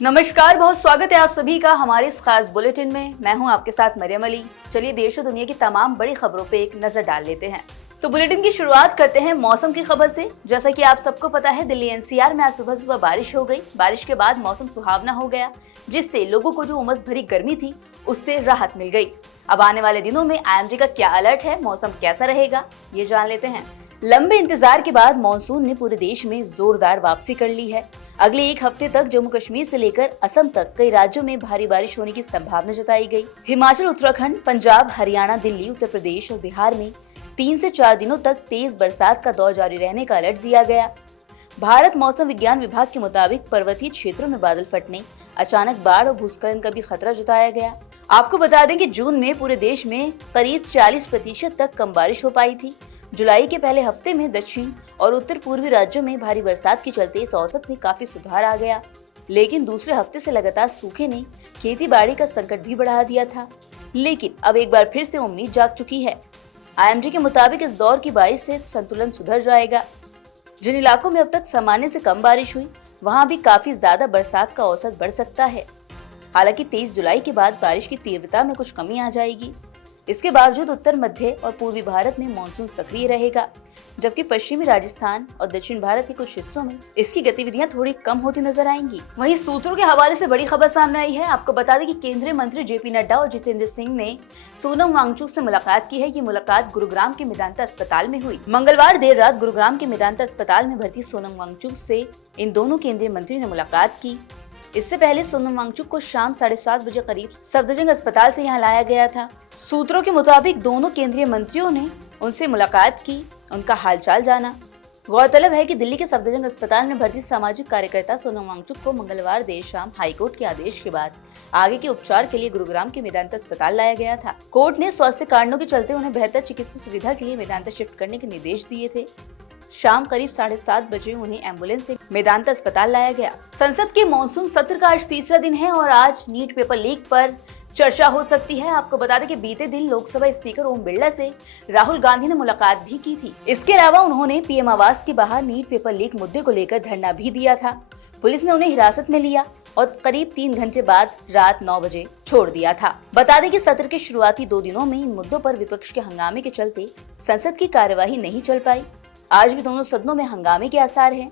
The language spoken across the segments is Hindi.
नमस्कार, बहुत स्वागत है आप सभी का हमारे इस खास बुलेटिन में। मैं हूं आपके साथ मरियम अली। चलिए देश और दुनिया की तमाम बड़ी खबरों पे एक नजर डाल लेते हैं। तो बुलेटिन की शुरुआत करते हैं मौसम की खबर से। जैसा कि आप सबको पता है, दिल्ली एनसीआर में आज सुबह सुबह बारिश हो गई। बारिश के बाद मौसम सुहावना हो गया, जिससे लोगों को जो उमस भरी गर्मी थी उससे राहत मिल गई। अब आने वाले दिनों में आईएमडी का क्या अलर्ट है, मौसम कैसा रहेगा, ये जान लेते हैं। लंबे इंतजार के बाद मानसून ने पूरे देश में जोरदार वापसी कर ली है। अगले एक हफ्ते तक जम्मू कश्मीर से लेकर असम तक कई राज्यों में भारी बारिश होने की संभावना जताई गई। हिमाचल, उत्तराखंड, पंजाब, हरियाणा, दिल्ली, उत्तर प्रदेश और बिहार में 3 से 4 दिनों तक तेज बरसात का दौर जारी रहने का अलर्ट दिया गया। भारत मौसम विज्ञान विभाग के मुताबिक पर्वतीय क्षेत्रों में बादल फटने, अचानक बाढ़ और भूस्खलन का भी खतरा जताया गया। आपको बता दें कि जून में पूरे देश में करीब 40% तक कम बारिश हो पाई थी। जुलाई के पहले हफ्ते में दक्षिण और उत्तर पूर्वी राज्यों में भारी बरसात के चलते इस औसत में काफी सुधार आ गया, लेकिन दूसरे हफ्ते से लगातार सूखे ने खेती बाड़ी का संकट भी बढ़ा दिया था। लेकिन अब एक बार फिर से उम्मीद जाग चुकी है। आईएमडी के मुताबिक इस दौर की बारिश से संतुलन सुधर जाएगा। जिन इलाकों में अब तक सामान्य से कम बारिश हुई, वहाँ भी काफी ज्यादा बरसात का औसत बढ़ सकता है। हालांकि 23 जुलाई के बाद बारिश की तीव्रता में कुछ कमी आ जाएगी। इसके बावजूद उत्तर, मध्य और पूर्वी भारत में मानसून सक्रिय रहेगा, जबकि पश्चिमी राजस्थान और दक्षिण भारत के कुछ हिस्सों में इसकी गतिविधियां थोड़ी कम होती नजर आएंगी। वहीं सूत्रों के हवाले से बड़ी खबर सामने आई है। आपको बता दें कि केंद्रीय मंत्री जेपी नड्डा और जितेंद्र सिंह ने सोनम वांगचुक से मुलाकात की है। ये मुलाकात गुरुग्राम के मेदांता अस्पताल में हुई। मंगलवार देर रात गुरुग्राम के मेदांता अस्पताल में भर्ती सोनम वांगचुक से इन दोनों केंद्रीय मंत्री ने मुलाकात की। इससे पहले सोनम वांगचुक को शाम 7:30 बजे करीब सफदरजंग अस्पताल से यहाँ लाया गया था। सूत्रों के मुताबिक दोनों केंद्रीय मंत्रियों ने उनसे मुलाकात की, उनका हालचाल जाना। गौरतलब है कि दिल्ली के सफदरजंग अस्पताल में भर्ती सामाजिक कार्यकर्ता सोनम वांगचुक को मंगलवार देर शाम हाईकोर्ट के आदेश के बाद आगे के उपचार के लिए गुरुग्राम के मेदांता अस्पताल लाया गया था। कोर्ट ने स्वास्थ्य कारणों के चलते उन्हें बेहतर चिकित्सा सुविधा के लिए मेदांता शिफ्ट करने के निर्देश दिए थे। शाम करीब 7:30 बजे उन्हें एम्बुलेंस से मेदांता अस्पताल लाया गया। संसद के मॉनसून सत्र का आज तीसरा दिन है और आज नीट पेपर लीक पर चर्चा हो सकती है। आपको बता दें कि बीते दिन लोकसभा स्पीकर ओम बिरला से राहुल गांधी ने मुलाकात भी की थी। इसके अलावा उन्होंने पीएम आवास के बाहर नीट पेपर लीक मुद्दे को लेकर धरना भी दिया था। पुलिस ने उन्हें हिरासत में लिया और करीब 3 घंटे बाद रात 9 बजे छोड़ दिया था। बता दें कि सत्र के शुरुआती 2 दिनों में इन मुद्दों पर विपक्ष के हंगामे के चलते संसद की कार्यवाही नहीं चल पाई। आज भी दोनों सदनों में हंगामे के आसार हैं।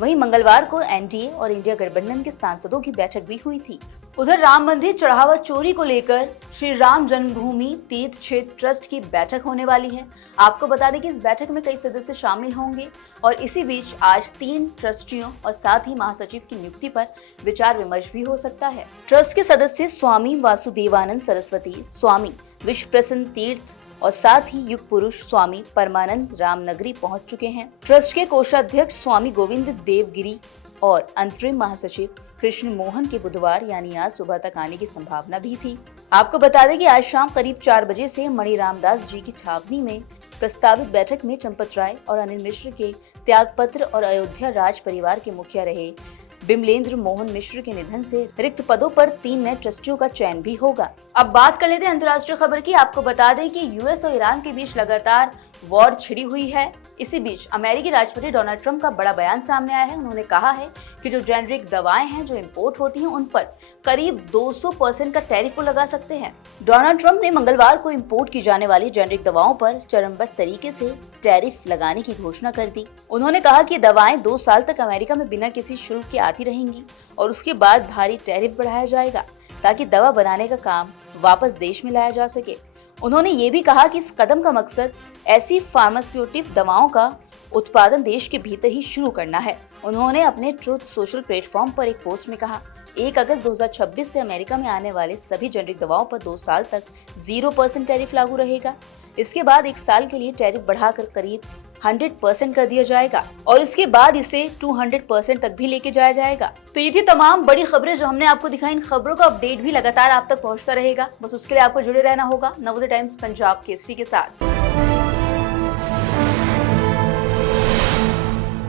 वहीं मंगलवार को एनडीए और इंडिया गठबंधन के सांसदों की बैठक भी हुई थी। उधर राम मंदिर चढ़ावा चोरी को लेकर श्री राम जन्मभूमि तीर्थ क्षेत्र ट्रस्ट की बैठक होने वाली है। आपको बता दें कि इस बैठक में कई सदस्य शामिल होंगे और इसी बीच आज 3 ट्रस्टियों और साथ ही महासचिव की नियुक्ति पर विचार विमर्श भी हो सकता है। ट्रस्ट के सदस्य स्वामी वासुदेवानंद सरस्वती, स्वामी विश्व प्रसन्न तीर्थ और साथ ही युग पुरुष स्वामी परमानंद रामनगरी पहुंच चुके हैं। ट्रस्ट के कोषाध्यक्ष स्वामी गोविंद देवगिरी और अंतरिम महासचिव कृष्ण मोहन के बुधवार यानी आज सुबह तक आने की संभावना भी थी। आपको बता दें कि आज शाम करीब 4 बजे से मणि रामदास जी की छावनी में प्रस्तावित बैठक में चंपत राय और अनिल मिश्र के त्यागपत्र और अयोध्या राज परिवार के मुखिया रहे बिमलेंद्र मोहन मिश्र के निधन से रिक्त पदों पर 3 नए ट्रस्टियों का चयन भी होगा। अब बात कर लेते हैं अंतर्राष्ट्रीय खबर की। आपको बता दें कि यूएस और ईरान के बीच लगातार वॉर छिड़ी हुई है। इसी बीच अमेरिकी राष्ट्रपति डोनाल्ड ट्रंप का बड़ा बयान सामने आया है। उन्होंने कहा है कि जो जेनेरिक दवाएं हैं जो इंपोर्ट होती हैं उन पर करीब 200% का टैरिफ लगा सकते हैं। डोनाल्ड ट्रंप ने मंगलवार को इंपोर्ट की जाने वाली जेनेरिक दवाओं पर चरणबद्ध तरीके से टैरिफ लगाने की घोषणा कर दी। उन्होंने कहा कि दवाएं 2 साल तक अमेरिका में बिना किसी शुल्क के आती रहेंगी और उसके बाद भारी टैरिफ बढ़ाया जाएगा ताकि दवा बनाने का काम वापस देश में लाया जा सके। उन्होंने ये भी कहा कि इस कदम का मकसद ऐसी फार्मास्यूटिक दवाओं का उत्पादन देश के भीतर ही शुरू करना है। उन्होंने अपने ट्रूथ सोशल प्लेटफॉर्म पर एक पोस्ट में कहा, 1 अगस्त 2026 से अमेरिका में आने वाले सभी जेनेरिक दवाओं पर 2 साल तक 0% टैरिफ लागू रहेगा। इसके बाद 1 साल के लिए टैरिफ बढ़ाकर करीब 100% कर दिया जाएगा और इसके बाद इसे 200% तक भी लेके जाया जाएगा। तो ये थी तमाम बड़ी खबरें जो हमने आपको दिखाई। इन खबरों का अपडेट भी लगातार आप तक पहुंचता रहेगा। बस उसके लिए आपको जुड़े रहना होगा नवोदय टाइम्स पंजाब केसरी के साथ।